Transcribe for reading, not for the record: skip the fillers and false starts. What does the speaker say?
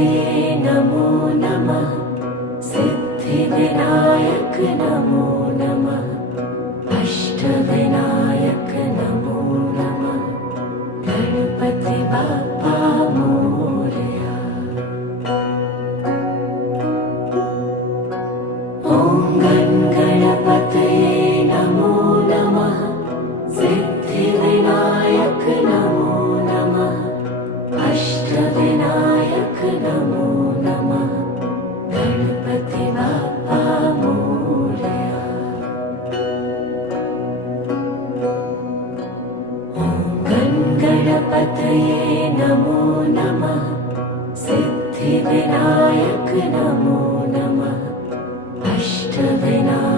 गणपतये नमो नमः। सिद्धिविनायक नमो नमः। अष्टविनायक नमो नमः। गणपति बाप्पा मोरया। ॐ गणपतये नमो नमः। सिद्धिविनायक नमो नमः। अष्टविनायक नमो नमः। गणपति बाप्पा मोरया। ॐ गणपतये नमो नमः। सिद्धिविनायक नमो नमः। अष्टविनायक